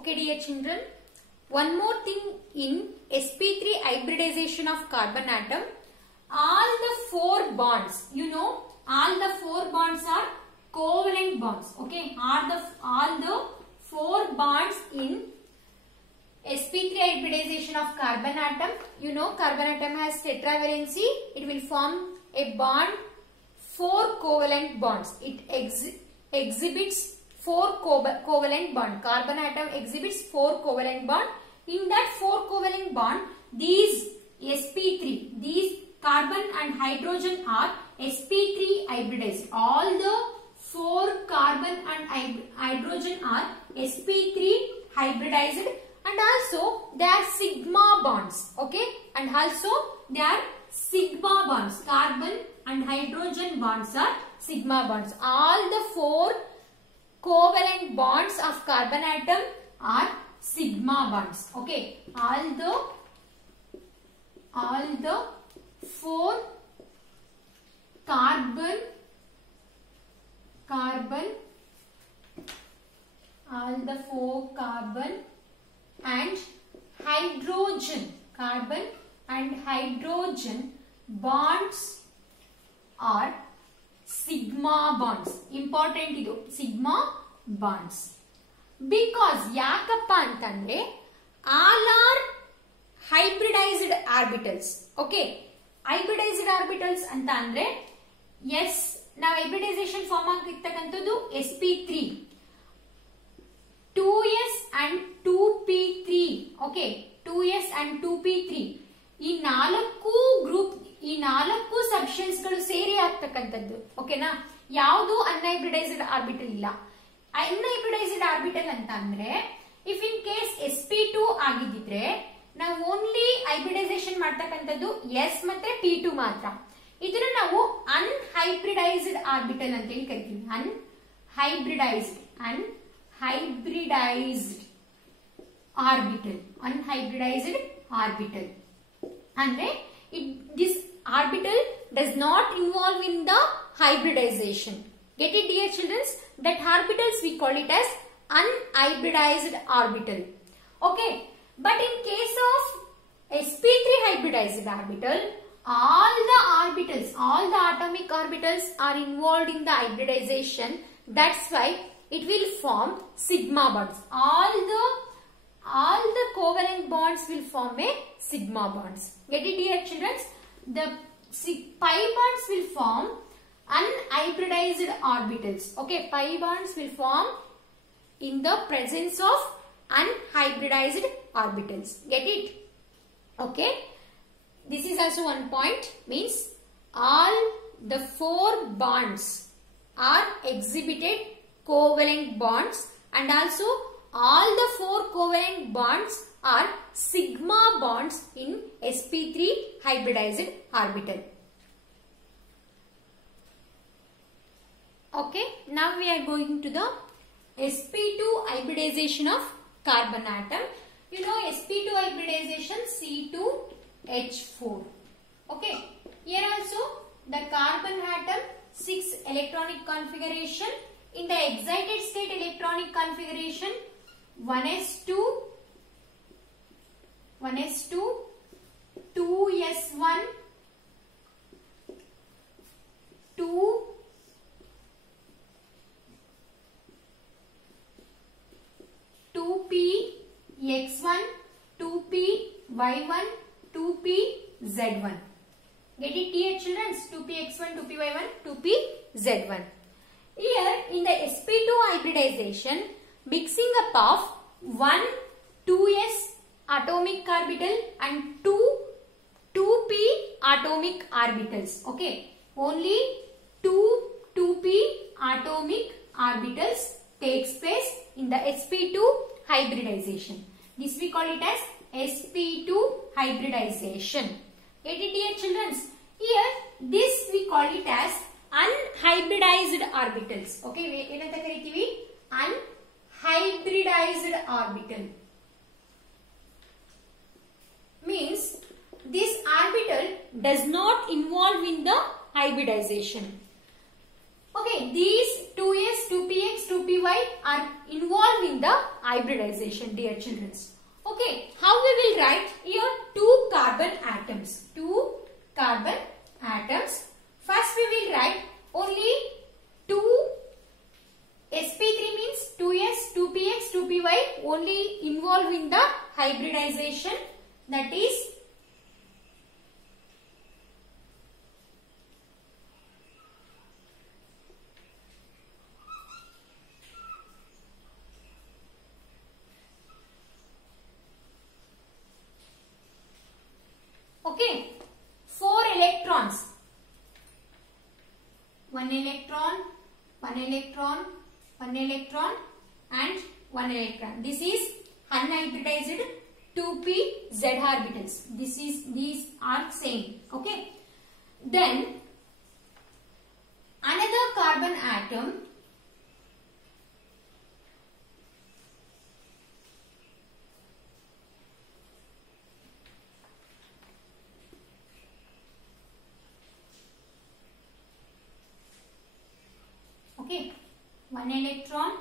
Okay, dear children, one more thing in sp3 hybridization of carbon atom, all the four bonds, all the four bonds are covalent bonds. Okay, all the four bonds in sp3 hybridization of carbon atom, carbon atom has tetravalency. It will form a bond, four covalent bonds. It exhibits four covalent bond. Carbon atom exhibits four covalent bond. In that four covalent bond, these sp3, these carbon and hydrogen are sp3 hybridized. All the four carbon and hydrogen are sp3 hybridized, and also they are sigma bonds. Okay, and also they are sigma bonds. Carbon and hydrogen bonds are sigma bonds. All the four covalent bonds of carbon atom are sigma bonds. Okay, all the four carbon and hydrogen bonds are sigma bonds. Important idu sigma bonds. Because yakappa antandre all are hybridized orbitals. Okay, hybridized orbitals anta andre yes, now hybridization form agirtakantadu sp3, 2s and 2p3. Okay, 2s and 2p3 ಈ ನಾಲ್ಕು group, ಈ ನಾಲ್ಕು substance ಗಳು ಸೇರಿ ಆಗ್ತಕ್ಕಂಥದ್ದು. ಓಕೆನಾ, ಯಾವುದು ಅನ್ಹೈಬ್ರಿಡೈಸ್ಡ್ orbital ಇಲ್ಲ. ಅನ್ಹೈಬ್ರಿಡೈಸ್ಡ್ ಆರ್ಬಿಟಲ್ ಅಂತ ಅಂದ್ರೆ ಇಫ್ ಇನ್ ಕೇಸ್ sp2 ಆಗಿದ್ರೆ ನಾವು ಓನ್ಲಿ ಹೈಬ್ರಿಡೈಸೇಷನ್ ಮಾಡ್ತಕ್ಕಂಥದ್ದು s ಮತ್ತೆ p2 ಮಾತ್ರ. ಇದನ್ನ ನಾವು ಅನ್ಹೈಬ್ರಿಡೈಸ್ಡ್ ಆರ್ಬಿಟಲ್ ಅಂತ ಹೇಳಿ ಕರಿತೀವಿ. ಅನ್ಹೈಬ್ರಿಡೈಸ್ಡ್ ಆರ್ಬಿಟಲ್ ಅಂದ್ರೆ this orbital does not involve in the hybridization. Get it, dear children? That orbitals we call it as unhybridized orbital. Okay, but in case of sp3 hybridized orbital, all the atomic orbitals are involved in the hybridization. That's why it will form sigma bonds. All the covalent bonds will form a sigma bonds. Get it, dear children? The pi bonds will form unhybridized orbitals. Okay, pi bonds will form in the presence of unhybridized orbitals. Get it? Okay, this is also one point, means all the four bonds are exhibited covalent bonds, and also all the four covalent bonds are sigma bonds in sp3 hybridized orbital. Okay, now we are going to the sp2 hybridization of carbon atom. sp2 hybridization C2H4. Okay, here also the carbon atom 6 electronic configuration. In the excited state electronic configuration, 1s2, 2s1, 2px1, 2py1, 2pz1. Get it, dear children? 2px1, 2py1, 2pz1. Here in the sp2 hybridization, mixing up of 2s atomic orbital and 2p atomic orbitals. Okay, only 2p atomic orbitals takes place in the sp2 hybridization. This we call it as sp2 hybridization. Get it, dear children? Here this we call it as unhybridized orbitals. Okay, ಏನಂತ ಕರೀತೀವಿ? Unhybridized orbital. Means this orbital does not involve in the hybridization. Okay, these 2s, 2px, 2py are involved in the hybridization, dear children. Okay, how we will write here? 2 carbon atoms. 2 carbon atoms. First we will write only 2 sp3 means 2s, 2px, 2py only involved in the hybridization, that is okay, 4 electrons, 1 electron, 1 electron, 1 electron and 1 electron. This is unhybridized 2p z orbitals. These are same. Okay. Then another carbon atom, okay, 1 electron,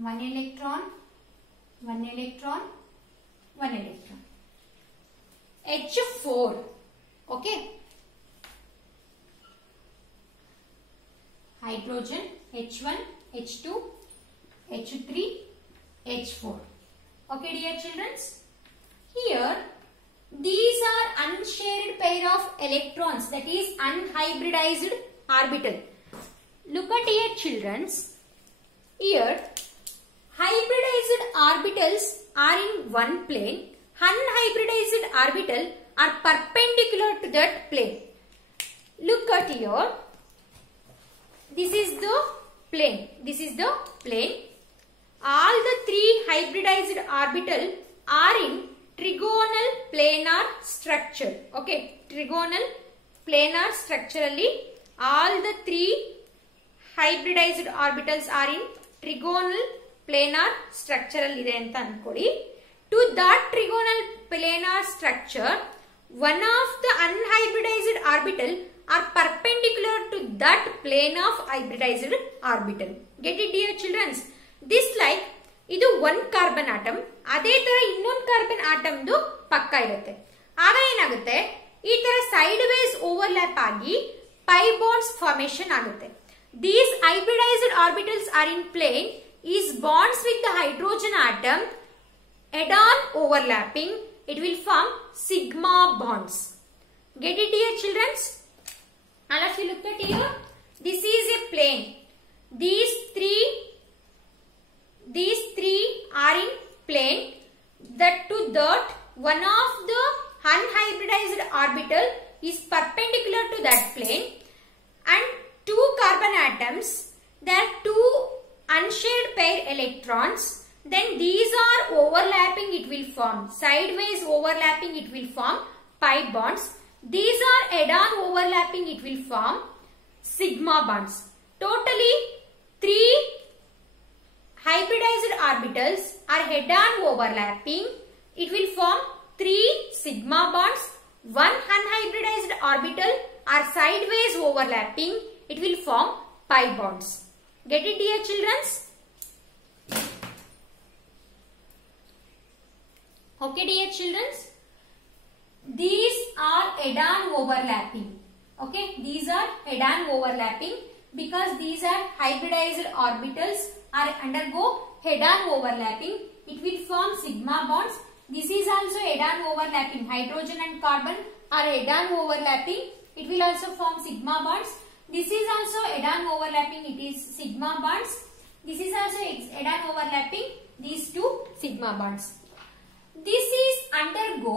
1 electron, 1 electron, 1 electron. H4, okay, hydrogen, H1, H2, H3, H4. Okay, dear children. Here, these are unshared pair of electrons, that is unhybridized orbital. Look at here, children. Here, hybridized orbitals are in one plane. Unhybridized orbital are perpendicular to that plane. Look at here. This is the plane. This is the plane. All the 3 hybridized orbital are in trigonal planar structure. Okay, trigonal planar structurally all the 3 hybridized orbitals are in trigonal planar structural ide anta ankodi. To that trigonal planar structure, one of the unhybridized orbital are perpendicular to that plane of hybridized orbital. Get it, dear children? This like ಇದು 1 carbon atom, ಅದೇ ತರ ಇನ್ನೊಂದು carbon ಆಟಮ್ದು ಪಕ್ಕ ಇರುತ್ತೆ. ಆಗ ಏನಾಗುತ್ತೆ, ಈ ತರ ಸೈಡ್ ವೇಸ್ ಓವರ್ಲ್ಯಾಪ್ ಆಗಿ ಪೈ ಬಾಂಡ್ಸ್ ಫಾರ್ಮೇಶನ್ ಆಗುತ್ತೆ. These hybridized orbitals are in plane is bonds with the hydrogen atom head-on overlapping. It will form sigma bonds. Get it, dear children? All of you look at here. This is a plane. These three are in plane. That to that one of the unhybridized orbital is perpendicular to that plane, and 2 carbon atoms, there are 2 unshared pair electrons. Then these are overlapping, it will form sideways overlapping, it will form pi bonds. These are head-on overlapping, it will form sigma bonds. Totally 3 hybridized orbitals are head-on overlapping. It will form 3 sigma bonds. 1 unhybridized orbital are sideways overlapping. It will form pi bonds. Get it, dear children? Okay, dear children? These are head-on overlapping. Okay, these are head-on overlapping because these are hybridized orbitals are undergo head-on overlapping. It will form sigma bonds. This is also head-on overlapping. Hydrogen and carbon are head-on overlapping. It will also form sigma bonds. This is also head-on overlapping. It is sigma bonds. This is also head-on overlapping. These 2 sigma bonds. This is undergo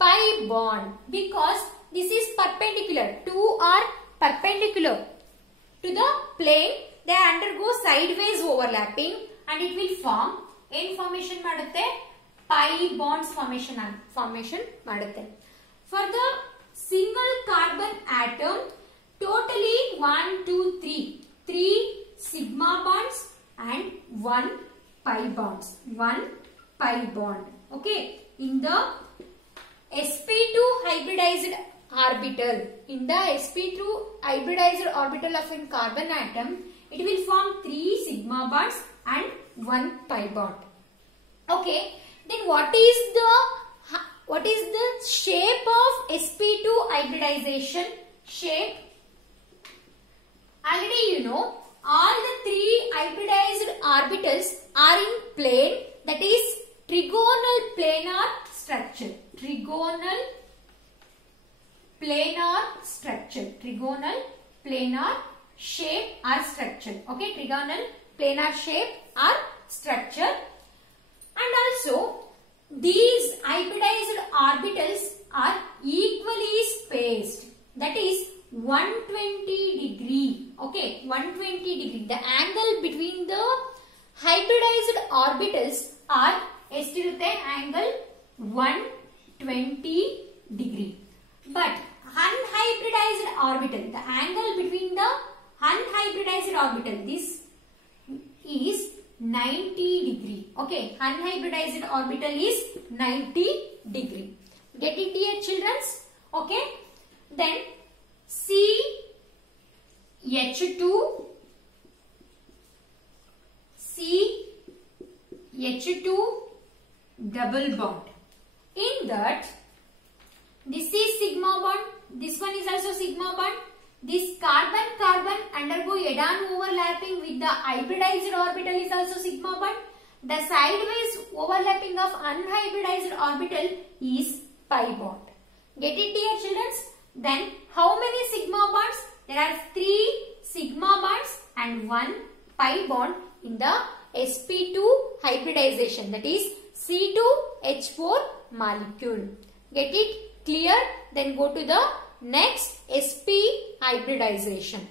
pi bond because this is perpendicular. 2 are perpendicular to the plane. They undergo sideways overlapping and it will form formation madutte pi bonds formation madutte. For the single carbon atom, totally 1, 2, 3 sigma bonds and 1 pi bonds. 1 pi bond. Okay. In the sp2 hybridized orbital. In the sp2 hybridized orbital of a carbon atom, it will form 3 sigma bonds and 1 pi bond. Okay. Then what is the shape of sp2 hybridization? Shape. Already you know all the 3 hybridized orbitals are in plane, that is trigonal planar structure. Trigonal planar structure. Trigonal planar shape or structure. Okay, trigonal planar shape or structure. And also these hybridized orbitals are equally spaced. That is 120 degree. Okay, 120 degree. The angle between the hybridized orbitals are estirute angle 120 degree. But unhybridized orbital, the angle between the unhybridized orbital, this is 90 degree. Okay, unhybridized orbital is 90 degree. Get it here, children? Okay, then CH2 double bond. In that, this is sigma bond, this one is also sigma bond. This carbon undergo head-on overlapping with the hybridized orbital is also sigma bond. The sideways overlapping of unhybridized orbital is pi bond. Get it here, children? Then how many sigma bonds? There are 3 sigma bonds and 1 pi bond in the sp2 hybridization, that is C2H4 molecule. Get it clear? Then go to the next sp hybridization.